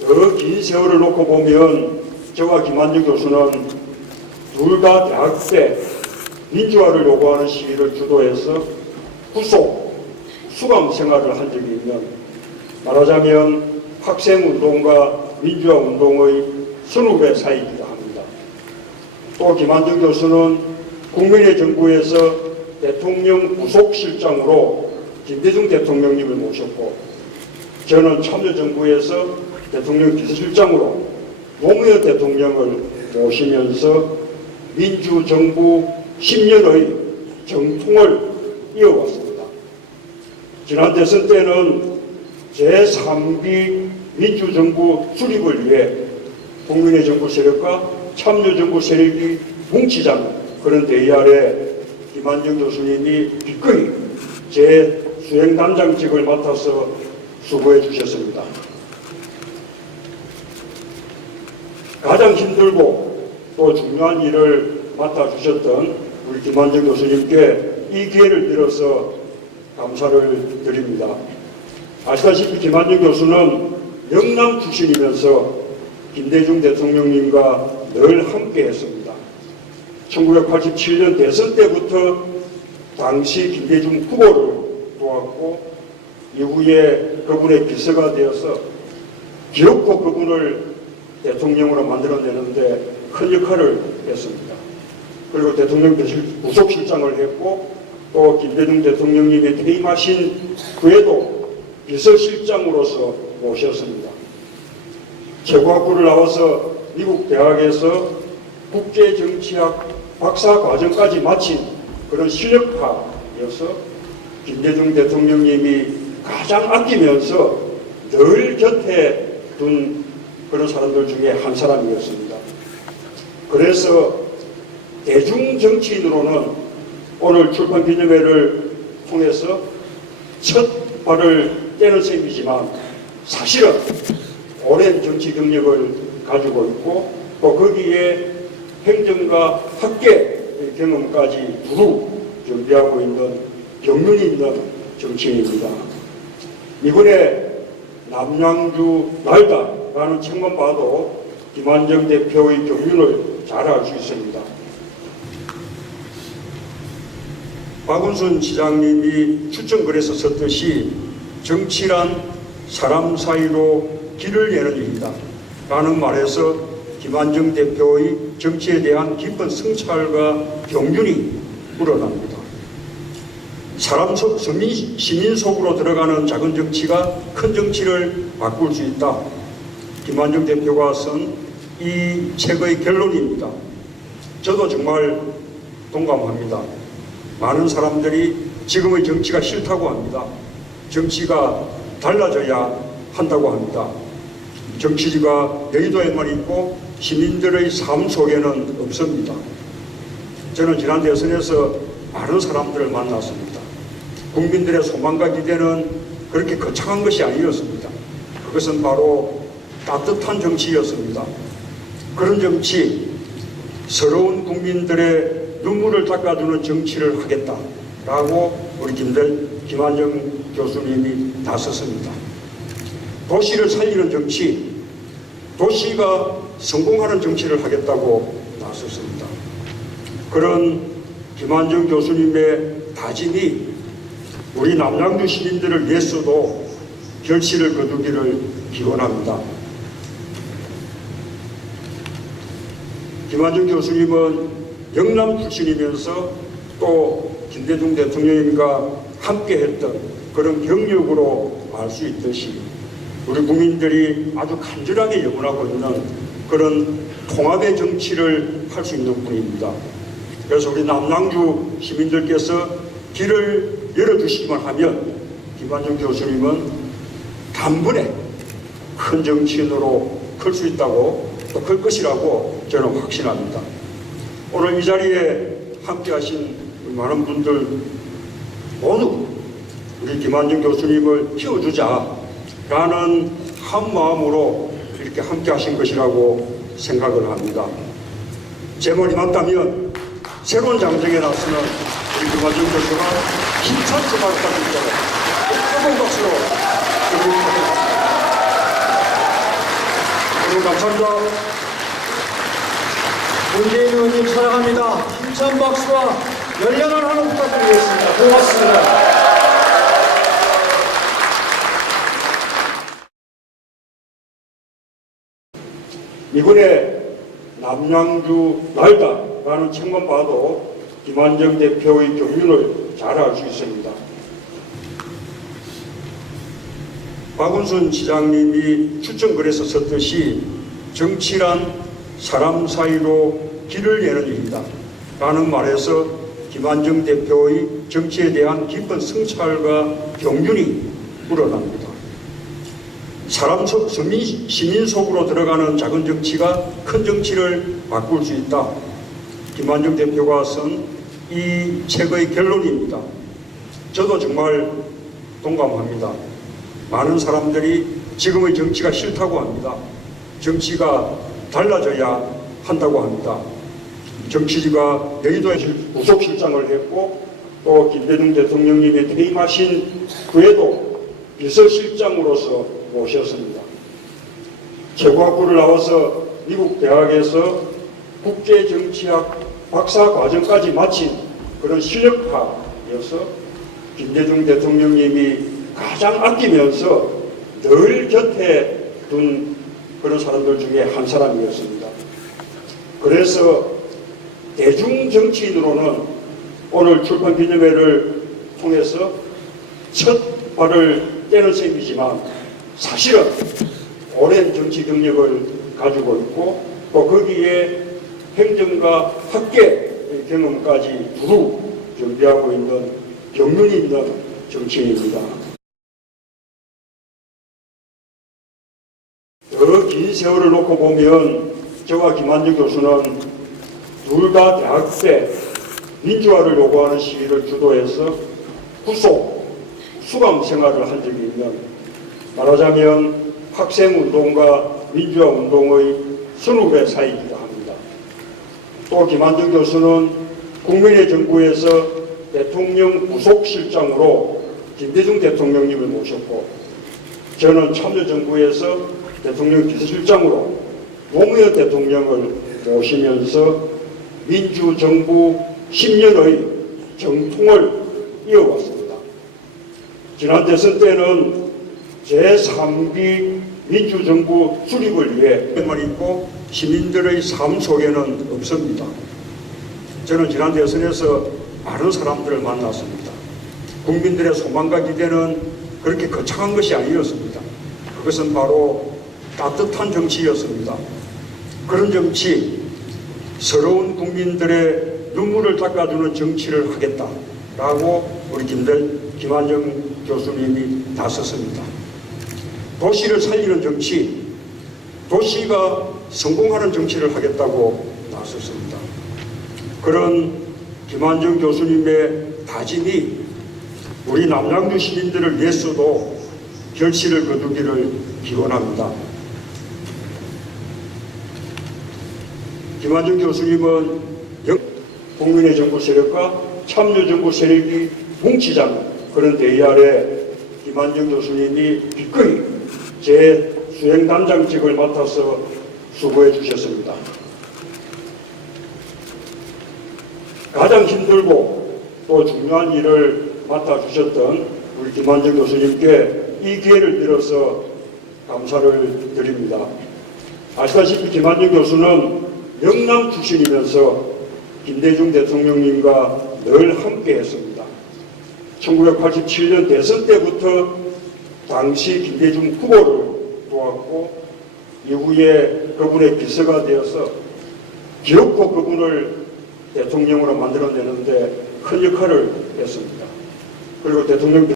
더 긴 세월을 놓고 보면 저와 김한정 교수는 둘 다 대학 때 민주화를 요구하는 시위를 주도해서 구속, 수감 생활을 한 적이 있는, 말하자면 학생운동과 민주화운동의 선후배 사이이기도 합니다. 또 김한정 교수는 국민의 정부에서 대통령 부속실장으로 김대중 대통령님을 모셨고, 저는 참여정부에서 대통령 비서실장으로 노무현 대통령을 모시면서 민주정부 10년의 정통을 이어왔습니다. 지난 대선 때는 제3기 민주정부 수립을 위해 국민의 정부 세력과 참여정부 세력이 뭉치자는 그런 대의 아래 김한정 교수님이 기꺼이 제 수행단장직을 맡아서 수고해 주셨습니다. 가장 힘들고 또 중요한 일을 맡아주셨던 우리 김한정 교수님께 이 기회를 빌어서 감사를 드립니다. 아시다시피 김한정 교수는 영남 출신이면서 김대중 대통령님과 늘 함께 했습니다. 1987년 대선 때부터 당시 김대중 후보를 도왔고, 이후에 그분의 비서가 되어서 기어코 그분을 대통령으로 만들어내는데 큰 역할을 했습니다. 그리고 대통령 부속실장을 했고, 또 김대중 대통령님이 퇴임하신 후에도 비서실장으로서 모셨습니다. 최고학부를 나와서 미국 대학에서 국제정치학 박사 과정까지 마친 그런 실력파여서 김대중 대통령님이 가장 아끼면서 늘 곁에 둔 그런 사람들 중에 한 사람이었습니다. 그래서 대중정치인으로는 오늘 출판 기념회를 통해서 첫 발을 떼는 셈이지만 사실은 오랜 정치 경력을 가지고 있고, 또 거기에 행정과 학계 경험까지 두루 준비하고 있는 경륜이 있는 정치인입니다. 이번에 남양주 날다라는 책만 봐도 김한정 대표의 경륜을 잘 알 수 있습니다. 박은순 시장님이 추천글에서 썼듯이 정치란 사람 사이로 길을 여는 일이다 라는 말에서 김한정 대표의 정치에 대한 깊은 성찰과 경륜이 우러납니다. 시민 속으로 들어가는 작은 정치가 큰 정치를 바꿀 수 있다. 김한정 대표가 쓴 이 책의 결론입니다. 저도 정말 동감합니다. 많은 사람들이 지금의 정치가 싫다고 합니다. 정치가 달라져야 한다고 합니다. 정치가 여의도에만 있고 시민들의 삶 속에는 없습니다. 저는 지난 대선에서 많은 사람들을 만났습니다. 국민들의 소망과 기대는 그렇게 거창한 것이 아니었습니다. 그것은 바로 따뜻한 정치였습니다. 그런 정치, 서러운 국민들의 눈물을 닦아주는 정치를 하겠다라고 우리 김한정 교수님이 나섰습니다. 도시를 살리는 정치, 도시가 성공하는 정치를 하겠다고 나섰습니다. 그런 김한정 교수님의 다짐이 우리 남양주 시민들을 위해서도 결실을 거두기를 기원합니다. 김한정 교수님은 영남 출신이면서 또 김대중 대통령님과 함께했던 그런 경력으로 알 수 있듯이 우리 국민들이 아주 간절하게 염원하고 있는 그런 통합의 정치를 할 수 있는 분입니다. 그래서 우리 남양주 시민들께서 길을 열어주시기만 하면 김한정 교수님은 단번에 큰 정치인으로 클 수 있다고, 또 클 것이라고 저는 확신합니다. 오늘 이 자리에 함께 하신 많은 분들 모두 우리 김한정 교수님을 키워주자라는 한 마음으로 이렇게 함께 하신 것이라고 생각을 합니다. 제 말이 맞다면 새로운 장정에 나서는 우리 김한정 교수가 힘찬 수고를 부탁드립니다. 뜨거운 박수로 감사합니다. 문재인 의원님 사랑합니다. 힘찬 박수와 열렬한 환호 부탁드리겠습니다. 고맙습니다. 이번에 남양주 날다라는 책만 봐도 김한정 대표의 경륜을 잘 알 수 있습니다. 박은순 시장님이 추천글에서 썼듯이 정치란 사람 사이로 길을 여는 일이다 라는 말에서 김한정 대표의 정치에 대한 깊은 성찰과 경륜이 우러납니다. 사람 속, 시민 속으로 들어가는 작은 정치가 큰 정치를 바꿀 수 있다. 김한정 대표가 쓴 이 책의 결론입니다. 저도 정말 동감합니다. 많은 사람들이 지금의 정치가 싫다고 합니다. 정치가 달라져야 한다고 합니다. 정치지가 여의도에 구속실장을 했고 또 김대중 대통령님이 퇴임하신 후에도 비서실장으로서 모셨습니다. 최고학부를 나와서 미국 대학에서 국제정치학 박사 과정까지 마친 그런 실력파여서 김대중 대통령님이 가장 아끼면서 늘 곁에 둔 그런 사람들 중에 한 사람이었습니다. 그래서 대중정치인으로는 오늘 출판 기념회를 통해서 첫 발을 떼는 셈이지만 사실은 오랜 정치 경력을 가지고 있고 또 거기에 행정과 학계 경험까지 두루 준비하고 있는 경륜이 있는 정치인입니다. 더 긴 세월을 놓고 보면 저와 김한정 교수는 둘 다 대학 때 민주화를 요구하는 시위를 주도해서 구속, 수감 생활을 한 적이 있는 말하자면 학생운동과 민주화운동의 선후배 사이이기도 합니다. 또 김한정 교수는 국민의 정부에서 대통령 부속실장으로 김대중 대통령님을 모셨고 저는 참여정부에서 대통령 비서실장으로 노무현 대통령을 모시면서 민주정부 10년의 정통을 이어왔습니다. 지난 대선 때는 제3기 민주정부 수립을 위해 있고 시민들의 삶 속에는 없습니다. 저는 지난 대선에서 많은 사람들을 만났습니다. 국민들의 소망과 기대는 그렇게 거창한 것이 아니었습니다. 그것은 바로 따뜻한 정치였습니다. 그런 정치, 서러운 국민들의 눈물을 닦아주는 정치를 하겠다라고 우리 김한정 교수님이 나섰습니다. 도시를 살리는 정치, 도시가 성공하는 정치를 하겠다고 나섰습니다. 그런 김한정 교수님의 다짐이 우리 남양주 시민들을 위해서도 결실을 거두기를 기원합니다. 김한정 교수님은 국민의 정부 세력과 참여정부 세력이 뭉치자는 그런 대의 아래 김한정 교수님이 기꺼이 제 수행단장직을 맡아서 수고해 주셨습니다. 가장 힘들고 또 중요한 일을 맡아주셨던 우리 김한정 교수님께 이 기회를 빌어서 감사를 드립니다. 아시다시피 김한정 교수는 영남 출신이면서 김대중 대통령님과 늘 함께 했습니다. 1987년 대선 때부터 당시 김대중 후보를 도왔고 이후에 그분의 비서가 되어서 기어코 그분을 대통령으로 만들어내는데 큰 역할을 했습니다. 그리고 대통령